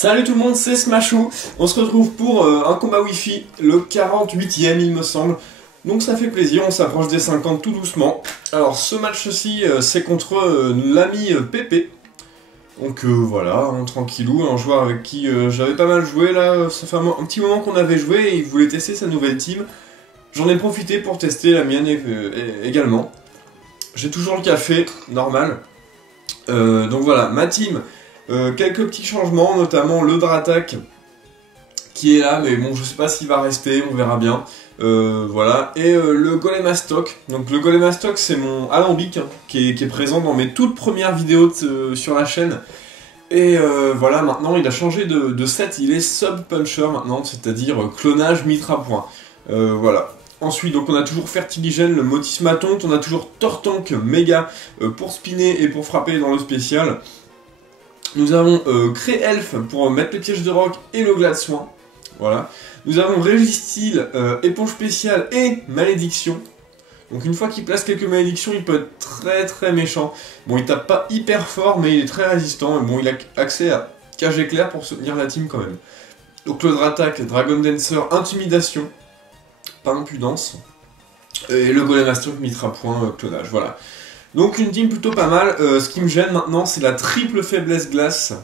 Salut tout le monde, c'est Smashou. On se retrouve pour un combat Wi-Fi, le 48e il me semble. Donc ça fait plaisir, on s'approche des 50 tout doucement. Alors ce match-ci, c'est contre l'ami Pépé. Donc voilà, tranquillou, un joueur avec qui j'avais pas mal joué là. Ça fait un petit moment qu'on avait joué et il voulait tester sa nouvelle team. J'en ai profité pour tester la mienne également. J'ai toujours le café, normal. Donc voilà, ma team. Quelques petits changements, notamment le Dratak qui est là, mais bon, je sais pas s'il va rester, on verra bien. Voilà, et le Golemastoc. Donc le Golemastoc, c'est mon alambic hein, qui est présent dans mes toutes premières vidéos sur la chaîne. Et voilà, maintenant il a changé de set, il est sub-puncher maintenant, c'est-à-dire clonage mitra point. Voilà. Ensuite, donc on a toujours Fertiligène, le Motismatonte, on a toujours Tortank Méga pour spinner et pour frapper dans le spécial. Nous avons Cré-Elf pour mettre les pièges de roc et le glas de soin. Voilà. Nous avons Régistil, éponge spéciale et malédiction. Donc une fois qu'il place quelques malédictions, il peut être très très méchant. Bon, il tape pas hyper fort, mais il est très résistant. Et bon, il a accès à cage éclair pour soutenir la team quand même. Donc le Dratak, Dragon Dancer, intimidation, pas impudence. Et le Golemastoc, mitra point, clonage, voilà. Donc une team plutôt pas mal. Ce qui me gêne maintenant, c'est la triple faiblesse glace.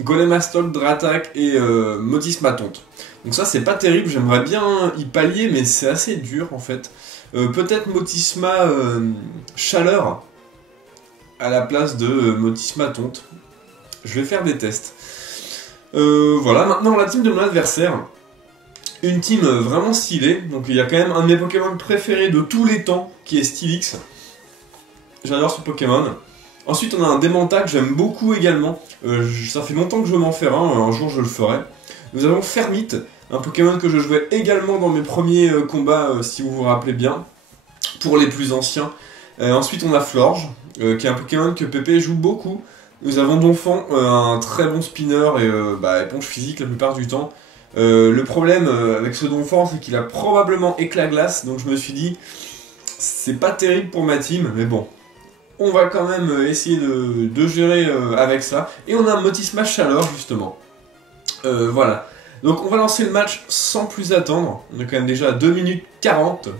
Golemastoc, Dratak et Motismatonte. Donc ça c'est pas terrible, j'aimerais bien y pallier, mais c'est assez dur en fait. Peut-être Motisma Chaleur à la place de Motismatonte. Je vais faire des tests. Voilà, maintenant la team de mon adversaire. Une team vraiment stylée. Donc il y a quand même un de mes Pokémon préférés de tous les temps qui est Steelix. J'adore ce Pokémon. Ensuite, on a un Démenta que j'aime beaucoup également. Ça fait longtemps que je veux m'en faire un jour je le ferai. Nous avons Fermite, un Pokémon que je jouais également dans mes premiers combats, si vous vous rappelez bien, pour les plus anciens. Ensuite, on a Florge, qui est un Pokémon que Pépé joue beaucoup. Nous avons Donphan, un très bon spinner et éponge physique la plupart du temps. Le problème avec ce Donphan, c'est qu'il a probablement éclat glace, donc je me suis dit, c'est pas terrible pour ma team, mais bon. On va quand même essayer de gérer avec ça. Et on a un Motisma Chaleur, justement. Voilà. Donc on va lancer le match sans plus attendre. On est quand même déjà à 2 minutes 40.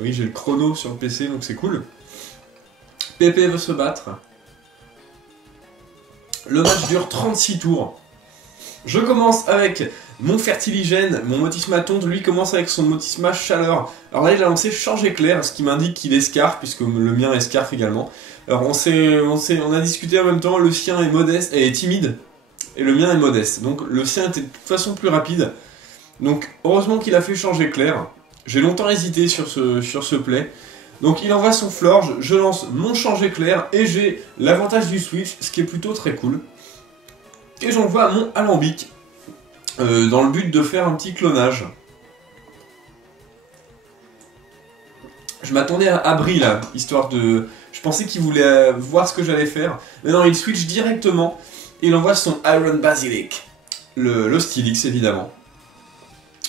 Oui, j'ai le chrono sur le PC, donc c'est cool. Pépé veut se battre. Le match dure 36 tours. Je commence avec mon Fertiligène, mon Motismatonte, lui commence avec son Motisma Chaleur. Alors là il a lancé Charge Éclair, ce qui m'indique qu'il est Scarf, puisque le mien est Scarf également. Alors on a discuté en même temps, le sien est modeste et timide, et le mien est modeste. Donc le sien était de toute façon plus rapide. Donc heureusement qu'il a fait Charge Éclair. J'ai longtemps hésité sur ce play. Donc il envoie son Florge, je lance mon Charge Éclair, et j'ai l'avantage du switch, ce qui est plutôt très cool. Et j'envoie mon alambic, dans le but de faire un petit clonage. Je m'attendais à abri là, histoire de... Je pensais qu'il voulait voir ce que j'allais faire. Mais non, il switch directement, et il envoie son Iron Basilic. Le Steelix évidemment.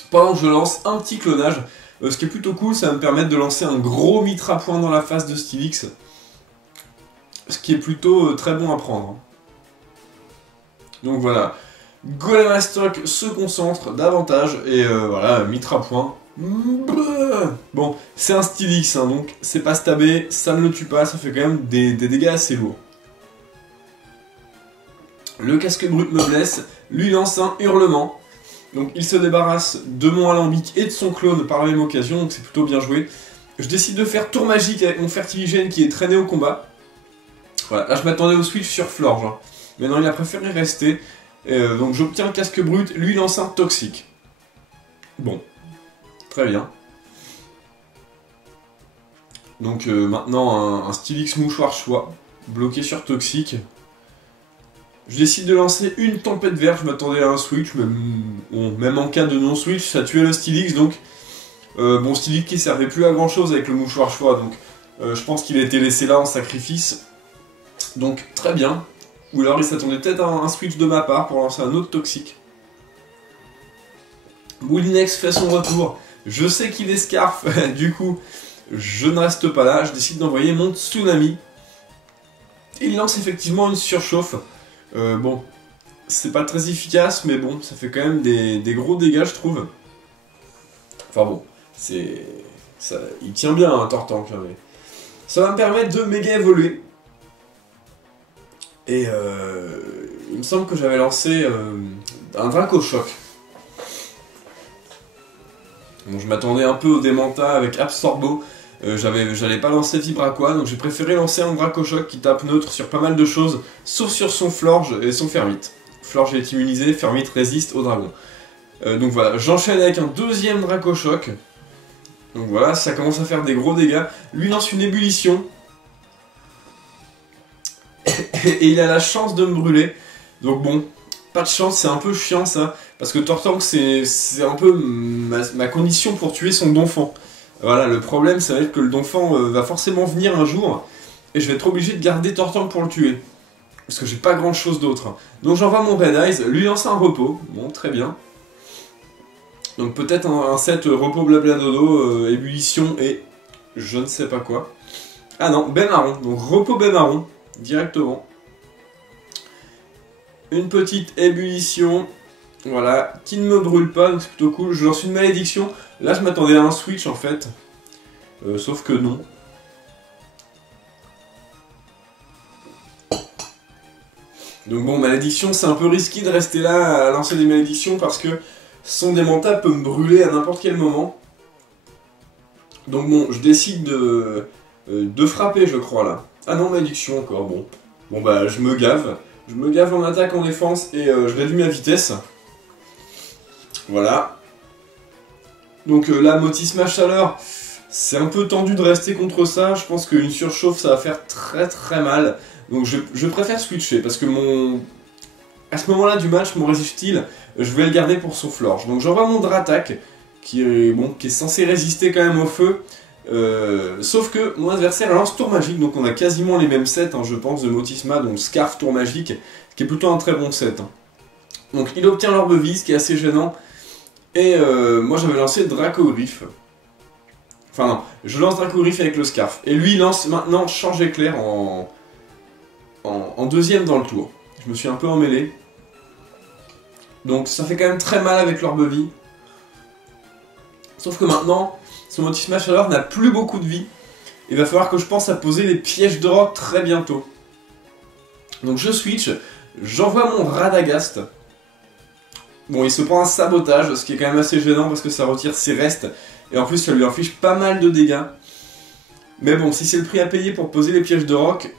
Pendant que je lance un petit clonage, ce qui est plutôt cool, ça va me permettre de lancer un gros mitra point dans la face de Steelix. Ce qui est plutôt très bon à prendre. Donc voilà, Golemastoc se concentre davantage et voilà, mitra point. Bon, c'est un Steelix, hein, donc c'est pas stabé, ça ne le tue pas, ça fait quand même des dégâts assez lourds. Le casque brut me blesse, lui lance un hurlement. Donc il se débarrasse de mon alambic et de son clone par la même occasion, donc c'est plutôt bien joué. Je décide de faire tour magique avec mon Fertiligène qui est traîné au combat. Voilà, là je m'attendais au switch sur Florge. Hein. Mais non, il a préféré rester. Donc j'obtiens un casque brut, lui lance un toxique. Bon, très bien. Donc maintenant un Steelix mouchoir choix, bloqué sur toxique. Je décide de lancer une tempête verte, je m'attendais à un switch, mais bon, même en cas de non-switch, ça tuait le Steelix, donc bon, Steelix qui servait plus à grand chose avec le mouchoir choix, donc je pense qu'il a été laissé là en sacrifice. Donc très bien. Ou alors il s'attendait peut-être à un switch de ma part pour lancer un autre toxique. Moulinex fait son retour. Je sais qu'il est Scarf, du coup, je ne reste pas là. Je décide d'envoyer mon Tsunami. Il lance effectivement une surchauffe. Bon, c'est pas très efficace, mais bon, ça fait quand même des gros dégâts, je trouve. Enfin bon, il tient bien, un Tortank. Hein, mais... Ça va me permettre de méga évoluer. Et il me semble que j'avais lancé un Dracochoc. Bon, je m'attendais un peu au Démenta avec Absorbo. J'allais pas lancer Vibraqua, donc j'ai préféré lancer un Dracochoc qui tape neutre sur pas mal de choses, sauf sur son Florge et son Fermite. Florge est immunisé, Fermite résiste au dragon. Donc voilà, j'enchaîne avec un deuxième Dracochoc. Donc voilà, ça commence à faire des gros dégâts. Lui lance une ébullition. Et il a la chance de me brûler. Donc bon, pas de chance, c'est un peu chiant ça. Parce que Tortank, c'est un peu ma condition pour tuer son Donphan. Voilà, le problème, ça va être que le Donphan va forcément venir un jour. Et je vais être obligé de garder Tortank pour le tuer. Parce que j'ai pas grand chose d'autre. Donc j'envoie mon Red Eyes, lui lance un repos. Bon, très bien. Donc peut-être un set repos blabla dodo, ébullition et je ne sais pas quoi. Ah non, baie marron. Donc repos baie marron, directement. Une petite ébullition. Voilà, qui ne me brûle pas, donc c'est plutôt cool. Je lance une malédiction. Là, je m'attendais à un switch en fait. Sauf que non. Donc bon, malédiction, c'est un peu risqué de rester là à lancer des malédictions parce que son Démenta peut me brûler à n'importe quel moment. Donc bon, je décide de frapper, je crois, là. Ah non, malédiction encore, bon. Bon bah, je me gave. Je me gave en attaque, en défense, et je réduis ma vitesse. Voilà. Donc là, Motisma Chaleur, c'est un peu tendu de rester contre ça. Je pense qu'une surchauffe, ça va faire très très mal. Donc je préfère switcher, parce que à ce moment-là du match, mon résistile, je vais le garder pour son Florge. Donc j'envoie mon Dratak, qui est censé résister quand même au feu. Sauf que mon adversaire lance Tour Magique, donc on a quasiment les mêmes sets, hein, je pense, de Motisma, donc Scarf Tour Magique, qui est plutôt un très bon set. Hein. Donc il obtient l'Orbe-Vis, qui est assez gênant, et moi j'avais lancé Dracogryph. Enfin non, je lance Dracogryph avec le Scarf, et lui il lance maintenant Change Éclair en deuxième dans le tour. Je me suis un peu emmêlé. Donc ça fait quand même très mal avec l'Orbe-Vie. Sauf que maintenant, son Motisma Chaleur n'a plus beaucoup de vie. Il va falloir que je pense à poser les pièges de roc très bientôt. Donc je switch, j'envoie mon Radagast. Bon, il se prend un sabotage, ce qui est quand même assez gênant parce que ça retire ses restes. Et en plus, ça lui inflige pas mal de dégâts. Mais bon, si c'est le prix à payer pour poser les pièges de roc,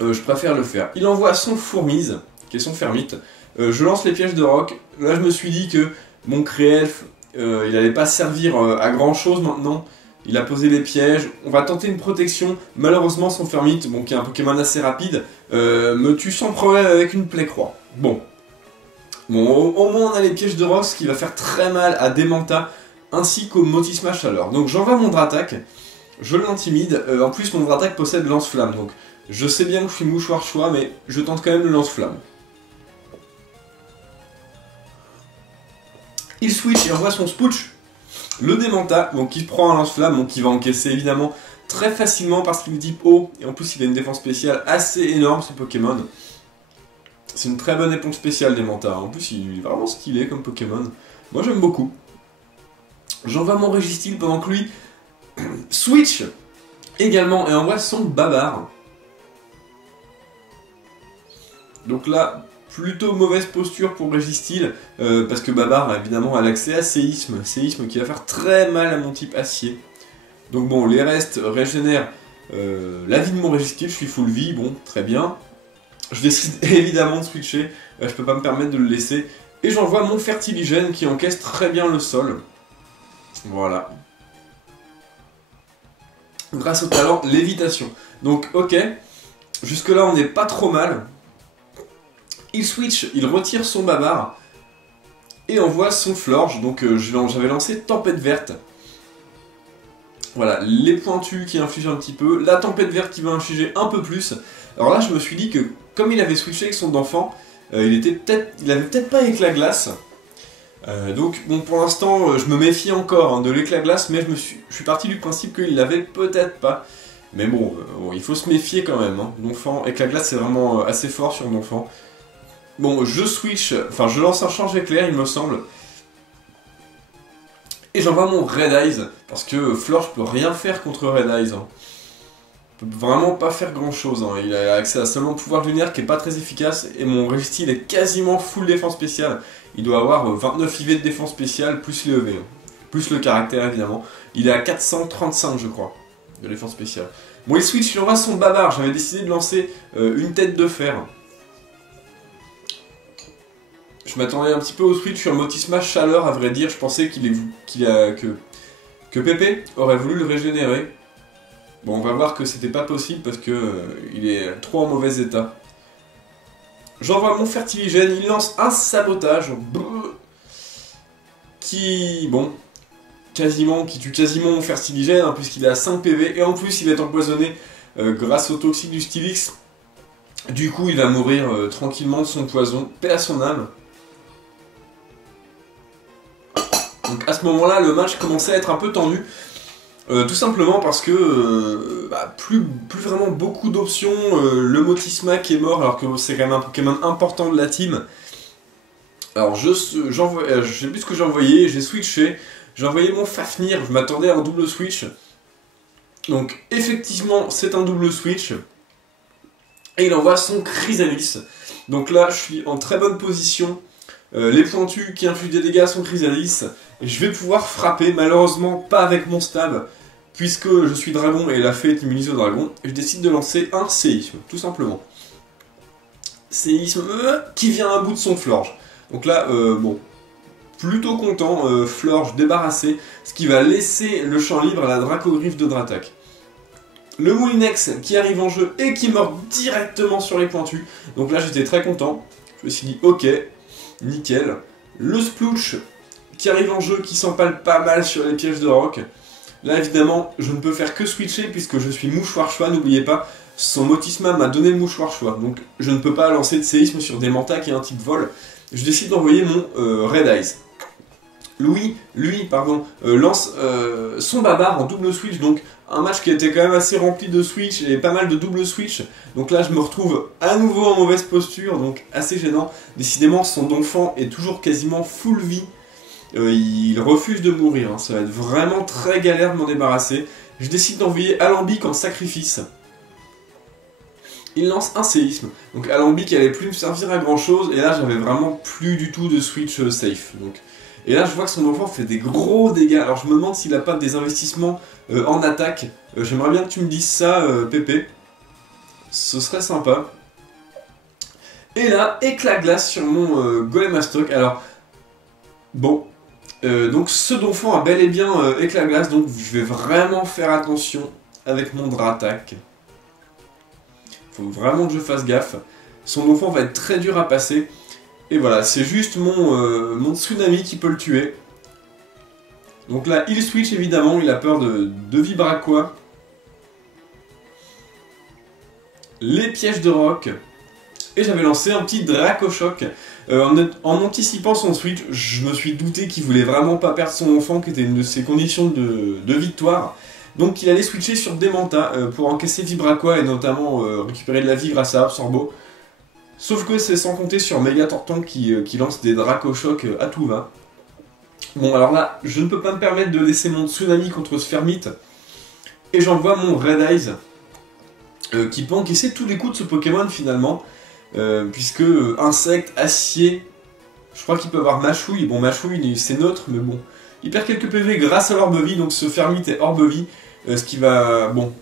je préfère le faire. Il envoie son Fourmise, qui est son Fermite. Je lance les pièges de roc. Là, je me suis dit que mon Créelfe, il n'allait pas servir à grand chose maintenant. Il a posé les pièges. On va tenter une protection. Malheureusement, son Fermite, bon, qui est un Pokémon assez rapide, me tue sans problème avec une Plaie-Croix. Bon, au moins on a les pièges de roc, ce qui va faire très mal à Démenta, ainsi qu'au Motisma Chaleur. Donc j'envoie mon Dratak. Je l'intimide. En plus, mon Dratak possède Lance-Flamme. Donc je sais bien que je suis mouchoir choix, mais je tente quand même le Lance-Flamme. Il switch et envoie son Spooch, le Démenta, donc qui se prend un Lance-Flamme, donc qui va encaisser évidemment très facilement parce qu'il est type eau, et en plus il a une défense spéciale assez énorme ce Pokémon. C'est une très bonne éponge spéciale Démenta, en plus il est vraiment stylé comme Pokémon. Moi j'aime beaucoup. J'envoie mon Registile pendant que lui switch également et envoie son Babar. Donc là, plutôt mauvaise posture pour Registile, parce que Babar évidemment a l'accès à Séisme qui va faire très mal à mon type acier. Donc bon, les restes régénèrent la vie de mon Registile, je suis full vie, bon, très bien. Je décide évidemment de switcher, je peux pas me permettre de le laisser. Et j'envoie mon Fertiligène qui encaisse très bien le sol. Voilà. Grâce au talent Lévitation. Donc ok, jusque là on n'est pas trop mal. Il switch, il retire son Babar et envoie son Florge. Donc j'avais lancé Tempête Verte. Voilà, les pointus qui infligent un petit peu, la Tempête Verte qui va infliger un peu plus. Alors là je me suis dit que comme il avait switché avec son enfant, il avait peut-être pas éclat glace. Donc bon, pour l'instant je me méfie encore de l'éclat glace, mais je suis parti du principe qu'il l'avait peut-être pas. Mais bon, il faut se méfier quand même. Hein. Donphan, éclat glace c'est vraiment assez fort sur Donphan. Bon, je switch, enfin je lance un change éclair, il me semble. Et j'envoie mon Red Eyes, parce que Flore, je peux rien faire contre Red Eyes. Hein. Je peux vraiment pas faire grand chose. Hein. Il a accès à seulement le pouvoir lunaire qui est pas très efficace, et mon Restyle est quasiment full défense spéciale. Il doit avoir 29 IV de défense spéciale, plus les EV. Hein. Plus le caractère évidemment. Il est à 435 je crois, de défense spéciale. Bon, il switch, il envoie son bavard. J'avais décidé de lancer une tête de fer. Je m'attendais un petit peu au switch sur Motisma Chaleur, à vrai dire. Je pensais que Pépé aurait voulu le régénérer. Bon, on va voir que c'était pas possible parce que il est trop en mauvais état. J'envoie mon Fertiligène, il lance un sabotage. Qui, bon, qui tue quasiment mon Fertiligène, hein, puisqu'il est à 5 PV. Et en plus, il est empoisonné grâce au toxique du Stylix. Du coup, il va mourir tranquillement de son poison. Paix à son âme. Donc à ce moment-là, le match commençait à être un peu tendu, tout simplement parce que plus vraiment beaucoup d'options, le Motisma qui est mort alors que c'est quand même un Pokémon important de la team. Alors je sais plus ce que j'ai envoyé, j'ai switché, j'ai envoyé mon Fafnir, je m'attendais à un double switch. Donc effectivement c'est un double switch, et il envoie son Chrysalis. Donc là je suis en très bonne position. Les pointus qui infligent des dégâts à son Chrysalis, je vais pouvoir frapper, malheureusement pas avec mon stab, puisque je suis dragon et la fée est immunisée au dragon, et je décide de lancer un séisme, tout simplement. Séisme qui vient à bout de son Florge. Donc là, bon, plutôt content, Florge débarrassé, ce qui va laisser le champ libre à la Dracogriffe de Dratak. Le Moulinex qui arrive en jeu et qui mord directement sur les pointus, donc là j'étais très content, je me suis dit ok, nickel. Le Sploosh qui arrive en jeu, qui s'empale pas mal sur les pièges de roc. Là évidemment je ne peux faire que switcher puisque je suis mouchoir choix, n'oubliez pas, son Motisma m'a donné le mouchoir choix, donc je ne peux pas lancer de séisme sur des Manta qui est un type vol. Je décide d'envoyer mon Red Eyes. Lui, lance son Babar en double switch, donc un match qui était quand même assez rempli de switch et pas mal de double switch. Donc là je me retrouve à nouveau en mauvaise posture, donc assez gênant. Décidément son Donphan est toujours quasiment full vie. Il refuse de mourir, hein. Ça va être vraiment très galère de m'en débarrasser. Je décide d'envoyer Alambic en sacrifice. Il lance un séisme. Donc Alambic allait plus me servir à grand chose, et là j'avais vraiment plus du tout de switch safe. Donc. Et là je vois que son enfant fait des gros dégâts. Alors je me demande s'il n'a pas des investissements en attaque. J'aimerais bien que tu me dises ça, Pépé. Ce serait sympa. Et là, éclat glace sur mon Golem Astoc. Alors, bon. Donc ce Donphan a bel et bien éclat glace. Donc je vais vraiment faire attention avec mon Dratak. Faut vraiment que je fasse gaffe. Son Donphan va être très dur à passer. Et voilà, c'est juste mon Tsunami qui peut le tuer. Donc là, il switch évidemment, il a peur de Vibraqua. Les pièges de roc. Et j'avais lancé un petit Dracochoc. En anticipant son switch, je me suis douté qu'il voulait vraiment pas perdre son enfant, qui était une de ses conditions de victoire. Donc il allait switcher sur des Manta pour encaisser Vibraqua et notamment récupérer de la vie grâce à Absorbo. Sauf que c'est sans compter sur Megatorton qui lance des Dracochocs à tout va. Bon alors là, je ne peux pas me permettre de laisser mon Tsunami contre ce Fermite. Et j'envoie mon Red Eyes, qui peut encaisser tous les coups de ce Pokémon finalement. Puisque insecte, acier, je crois qu'il peut avoir Machouille. Bon, Machouille c'est neutre, mais bon. Il perd quelques PV grâce à l'Orbe-Vie, donc ce Fermite est Orbe-Vie. Ce qui va... Bon,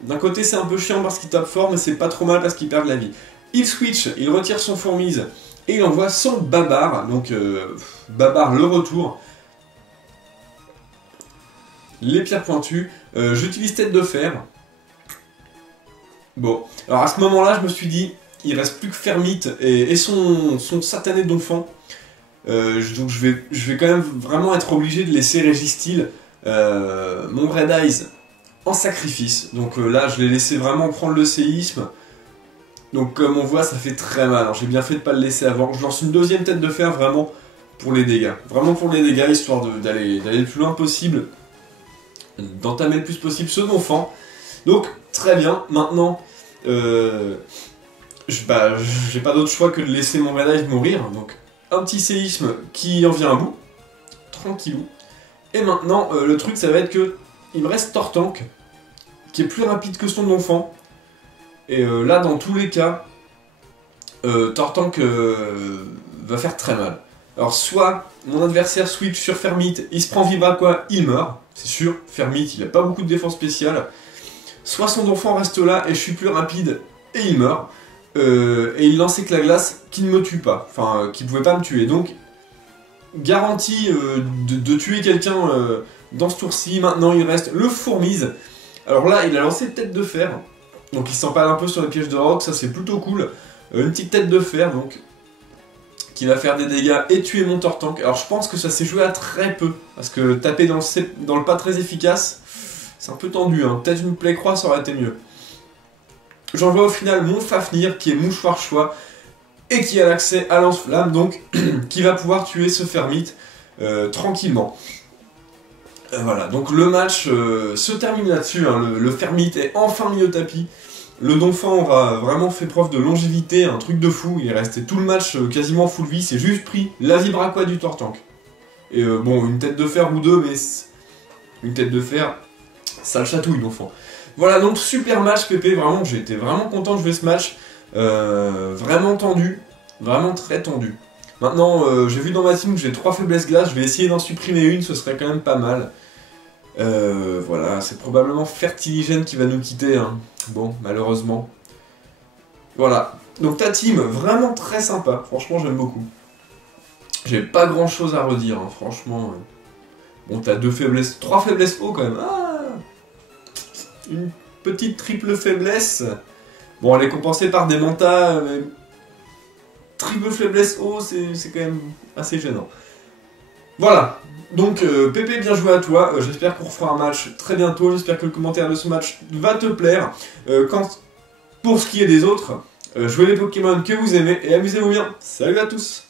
d'un côté c'est un peu chiant parce qu'il tape fort, mais c'est pas trop mal parce qu'il perd de la vie. Il switch, il retire son Fourmise, et il envoie son Babar, donc Babar le retour. Les pierres pointues, j'utilise tête de fer. Bon, alors à ce moment-là, je me suis dit, il reste plus que Fermite et son satané Donphan. Donc je vais quand même vraiment être obligé de laisser Registeel, mon Red Eyes, en sacrifice. Donc là, je l'ai laissé vraiment prendre le séisme. Donc comme on voit, ça fait très mal. Alors j'ai bien fait de ne pas le laisser avant. Je lance une deuxième tête de fer vraiment pour les dégâts. Vraiment pour les dégâts, histoire d'aller le plus loin possible. D'entamer le plus possible ce Donphan. Donc très bien, maintenant j'ai pas d'autre choix que de laisser mon Red Eyes mourir. Donc un petit séisme qui en vient à bout, tranquillou. Et maintenant, le truc, ça va être que il me reste Tortank, qui est plus rapide que son Donphan. Et là, dans tous les cas, Tortank va faire très mal. Alors, soit mon adversaire switch sur Fermite, il se prend Vibraqua, il meurt, c'est sûr. Fermite, il a pas beaucoup de défense spéciale. Soit son Donphan reste là et je suis plus rapide et il meurt. Et il lance la glace qui ne me tue pas, enfin, qui pouvait pas me tuer. Donc, garantie de tuer quelqu'un dans ce tour-ci. Maintenant, il reste le Fourmise. Alors là, il a lancé tête de fer. Donc il s'empale un peu sur les pièges de rock, ça c'est plutôt cool. Une petite tête de fer, donc, qui va faire des dégâts et tuer mon Tortank. Alors je pense que ça s'est joué à très peu, parce que taper dans le pas très efficace, c'est un peu tendu, hein. Peut-être une plaie croix, ça aurait été mieux. J'envoie au final mon Fafnir, qui est mouchoir choix, et qui a l'accès à lance-flamme, donc, qui va pouvoir tuer ce Fermite tranquillement. Voilà, donc le match se termine là-dessus, hein. Le Fermite est enfin mis au tapis. Le Donphan aura vraiment fait preuve de longévité, un truc de fou. Il est resté tout le match quasiment full vie, c'est juste pris la Vibraqua du Tortank. Et bon, une tête de fer ou deux, mais une tête de fer, ça le chatouille, Donphan. Voilà, donc super match, Pépé, vraiment, j'ai été vraiment content de jouer ce match. Vraiment tendu, vraiment très tendu. Maintenant, j'ai vu dans ma team que j'ai 3 faiblesses glace, je vais essayer d'en supprimer une, ce serait quand même pas mal. Voilà, c'est probablement Fertiligène qui va nous quitter, hein. Bon, malheureusement. Voilà, donc ta team, vraiment très sympa, franchement j'aime beaucoup. J'ai pas grand chose à redire, hein, franchement. Bon, t'as 3 faiblesses haut quand même. Ah, une petite triple faiblesse. Bon, elle est compensée par des mantas, mais triple faiblesse haut, c'est quand même assez gênant. Voilà, donc Pépé, bien joué à toi, j'espère qu'on refera un match très bientôt, j'espère que le commentaire de ce match va te plaire. Pour ce qui est des autres, jouez les Pokémon que vous aimez et amusez-vous bien. Salut à tous!